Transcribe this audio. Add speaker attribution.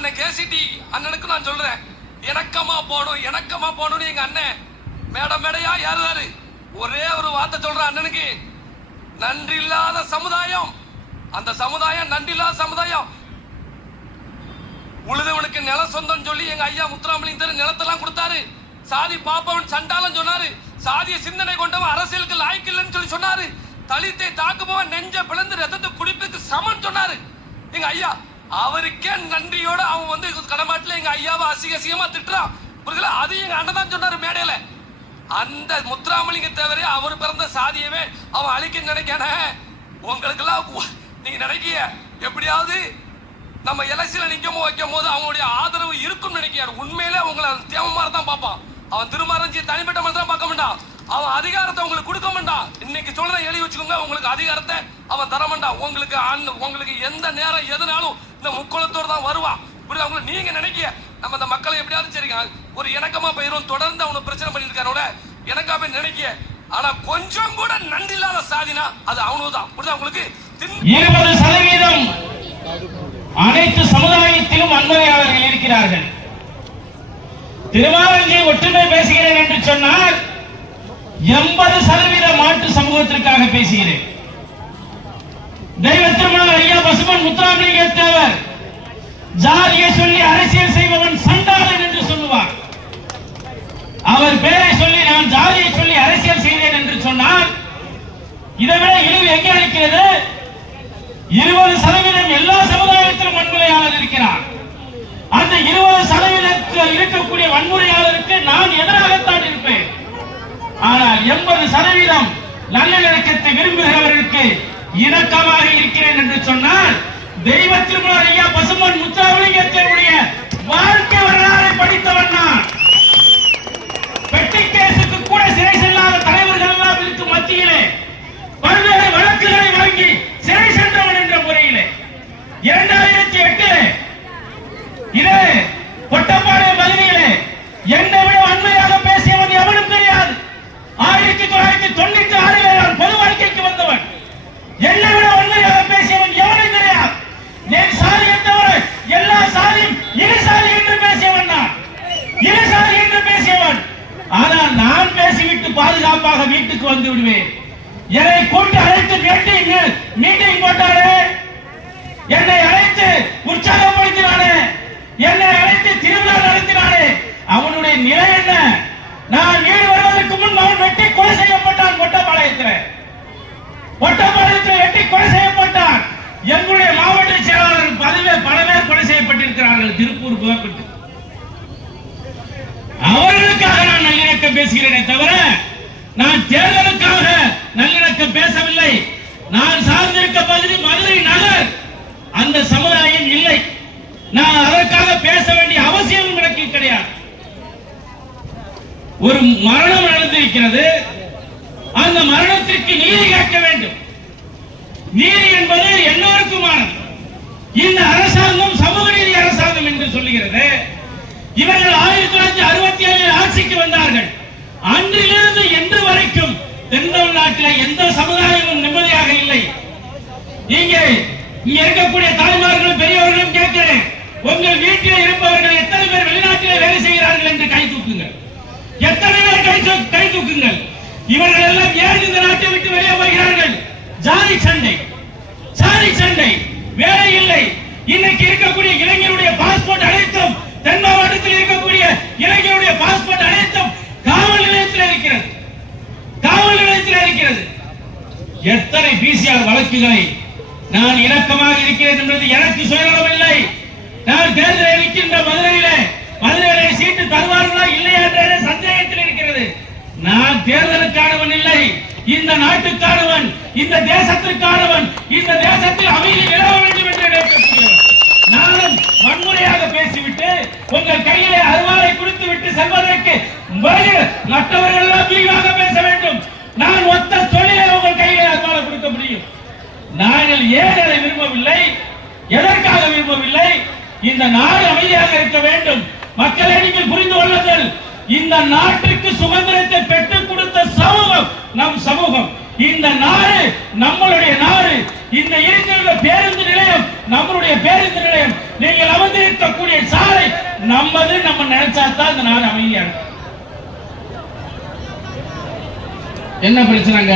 Speaker 1: அண்ணன் கேசிடி அண்ணனுக்கு நான் சொல்றேன். இணக்கமா போகணும் இணக்கமா போகணும்னு எங்க அண்ணன் மேட மேடையா ஏறுறாரு. ஒரே ஒரு வார்த்தை சொல்ற அண்ணனுக்கு. நன்றி இல்லாத சமுதாயம். அந்த சமுதாயம் நன்றி இல்லாத சமுதாயம். உழுதவனுக்கு நில சொந்தம் சொல்லி எங்க ஐயா முத்துராமலிங்க தெரு நிலத்தெல்லாம் கொடுத்தாரு. சாதி பாப்பவன் சண்டாலம் சொன்னாரு. சாதிய சிந்தனை கொண்டவன் அரசியலுக்கு லாய்க்கு இல்லைன்னு சொல்லி சொன்னாரு. தலித்தை தாக்குபவன் நெஞ்ச பிளந்து ரத்தத்தை குடிப்புக்கு சமன் சொன்னாரு. எங்க ஐயா அவருக்கே நன்றியோட அவன் வந்து கடமாட்டில் எங்க ஐயாவை அசிங்க அசிங்கமா திட்டுறான். புரியல அது எங்க அண்ணன் தான் சொன்னாரு மேடையில. அந்த முத்துராமலிங்க தவிர அவர் பிறந்த சாதியவே அவன் அழிக்க நினைக்கான. உங்களுக்கெல்லாம் உ- நீங்க நினைக்கிய எப்படியாவது நம்ம எலெக்ஷன்ல நிக்கும் வைக்கும் போது அவங்களுடைய ஆதரவு இருக்கும் நினைக்கிறார் உண்மையிலே உங்களை தேவமாரி தான் பார்ப்பான். அவன் திருமாரஞ்சி தனிப்பட்ட மனதான் பார்க்க மாட்டான். அவன் அதிகாரத்தை உங்களுக்கு கொடுக்க மாட்டான் இன்னைக்கு சொல்றேன் எழுதி வச்சுக்கோங்க. உங்களுக்கு அதிகாரத்தை அவன் தர மாட்டான் உங்களுக்கு அண்ண- உங்களுக்கு எந்த நேரம் எதுனாலும் இந்த முக்குளத்தோடு தான் வருவான் புரியுதா? அவங்களை நீங்க நினைக்க நம்ம அந்த மக்களை எப்படியாவது சரிங்க. ஒரு இணக்கமா போயிரும். தொடர்ந்து அவனை பிரச்சனை பண்ணிட்டு இருக்காரோட எனக்கா போய் நினைக்க ஆனா கொஞ்சம் கூட நன்றி இல்லாத சாதினா அது அவனு தான் புரியுதா? உங்களுக்கு
Speaker 2: இருபது சதவீதம் அனைத்து சமுதாயத்திலும் அன்பரையாளர்கள் இருக்கிறார்கள். திருமாவளி ஒற்றுமை பேசுகிறேன் என்று சொன்னால் எண்பது சதவீத மாட்டு சமூகத்திற்காக பேசுகிறேன். தெய்வ திருமணம் ஐயா பசுமன் முத்துராமலிங்க தேவர் ஜாதியை சொல்லி அரசியல் செய்பவன் சண்டாளன் என்று சொல்லுவார். அவர் பேரை சொல்லி நான் ஜாதியை சொல்லி அரசியல் செய்தேன் என்று சொன்னால் இதை விட இழிவு எங்கே இருக்கிறது? இருபது சதவீதம் எல்லா சமுதாயத்திலும் வன்முறையாளர் இருக்கிறார் அந்த இருபது சதவீதத்தில் இருக்கக்கூடிய வன்முறையாளருக்கு நான் எதிராகத்தான் இருப்பேன் ஐம்பது சதவீதம் நல்லிணக்கத்தை விரும்புகிறவர்களுக்கு இணக்கமாக இருக்கிறேன் என்று சொன்னால் தெய்வ திருமணம் ஐயா பசுமன் முத்தாவளிங்கத்தினுடைய வாழ்க்கை வரலாறை படி தொண்ணூத்தி ஆறிலே நான் பொது வாழ்க்கைக்கு வந்தவன். என்னை விட வன்மையாக பேசியவன் எவனும் கிடையாது என் சாதி என்றவரை எல்லா சாதியும் இரு சாதி என்று பேசியவன் நான். இரு சாதி என்று பேசியவன். ஆனால் நான் பேசிவிட்டு பாதுகாப்பாக வீட்டுக்கு வந்து விடுவேன். என்னை கூட்டி அழைத்து மீட்டிங் மீட்டிங் போட்டாரே என்னை அழைத்து உற்சாகப்படுத்தினானே என்னை அழைத்து திருவிழா நடத்தினானே அவனுடைய நிலை என்ன? நான் வீடு செயலாளர் பலவே பல பேர் கொலை செய்யப்பட்டிருக்கிறார்கள். திருப்பூர் புகப்பட்டு அவர்களுக்காக நான் நல்லிணக்கம் பேசுகிறேனே தவிர நான் தேர்தலுக்காக நல்லிணக்கம் பேசவில்லை. நான் சார்ந்திருக்க பகுதி மதுரை நகர். அந்த சமுதாயம் இல்லை. நான் அதற்காக பேச வேண்டிய அவசியம் எனக்கு கிடையாது. ஒரு மரணம் நடந்திருக்கிறது. அந்த மரணத்திற்கு நீதி கேட்க வேண்டும். நீதி என்பது எல்லோருக்குமானது. இந்த அரசாங்கம் சமூக நீதி அரசாங்கம் என்று சொல்லுகிறது. இவர்கள் ஆயிரத்தி தொள்ளாயிரத்தி அறுபத்தி ஏழில் ஆட்சிக்கு வந்தார்கள். அன்றிலிருந்து என்று வரைக்கும் தென் தமிழ்நாட்டில் எந்த சமுதாயமும் நிம்மதியாக இல்லை. இங்கே இங்க இருக்கக்கூடிய தாய்மார்களும் பெரியவர்களும் கேட்கிறேன் உங்கள் வீட்டில் இருப்பவர்கள் எத்தனை பேர் வெளிநாட்டில் வேலை செய்கிறார்கள் என்று கை தூக்குங்கள். எத்தனை பேர் கை கை தூக்குங்கள். இவர்கள் எல்லாம் ஏன் இந்த நாட்டை விட்டு வெளியே போகிறார்கள்? ஜாதி சண்டை. ஜாதி சண்டை வேலை இல்லை இன்னைக்கு இருக்கக்கூடிய இளைஞருடைய பாஸ்போர்ட் அனைத்தும் தென் மாவட்டத்தில் இருக்கக்கூடிய இளைஞருடைய பாஸ்போர்ட் அனைத்தும் காவல் நிலையத்தில் இருக்கிறது காவல் நிலையத்தில் இருக்கிறது எத்தனை பிசிஆர் வழக்குகளை நான் இணக்கமாக இருக்கிறேன் என்பது எனக்கு சுயநலம் இல்லை நான் தேர்தலை இருக்கின்ற மதுரையில மதுரையிலே சீட்டு தருவார்களா இல்லையா என்ற சந்தேகத்தில் இருக்கிறது. நான் தேர்தலுக்கானவன் இல்லை. இந்த நாட்டுக்கானவன் இந்த தேசத்திற்கானவன் இந்த தேசத்தில் அமைதி நிலவ வேண்டும் என்று நானும் வன்முறையாக பேசிவிட்டு உங்கள் கையிலே அருவாளை கொடுத்து விட்டு செல்வதற்கு மற்றவர்கள் எல்லாம் பேச வேண்டும். நான் ஒத்த தொழிலை உங்கள் கையிலே அருவாளை கொடுக்க முடியும் நாங்கள் ஏன் அதை விரும்பவில்லை? எதற்காக விரும்பவில்லை? இந்த நாடு அமைதியாக இருக்க வேண்டும். மக்களை நீங்கள் புரிந்து கொள்ளுங்கள். இந்த நாட்டிற்கு சுதந்திரத்தை பெற்றுக் கொடுத்த சமூகம் நம் சமூகம். இந்த நாடு நம்மளுடைய நாடு. இந்த இருக்கிற பேருந்து நிலையம் நம்மளுடைய பேருந்து நிலையம். நீங்கள் அமர்ந்திருக்கக்கூடிய சாலை நம்மது நம்ம நினைச்சாதான் இந்த நாடு அமைதியாக என்ன பிரச்சனைங்க?